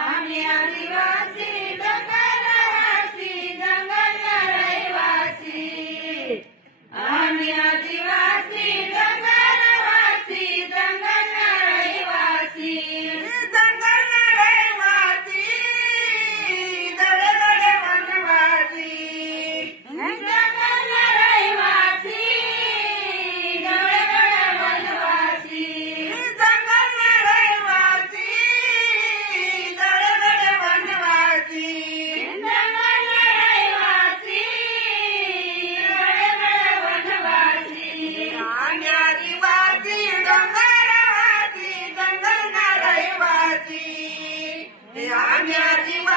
आम्ही आदिवासी डोंगरवासी जंगल रहिवासी आम्ही आदिवासी डोंगरवासी जंगल रहिवासी दडदड वनवासी जंगल रहिवासी दडदड वनवासी जंगल रहिवासी दडदड वनवासी जंगल रहिवासी दडदड वनवासी आम्ही आदिवासी डोंगरवासी जंगल रहिवासी आम्ही आदिवासी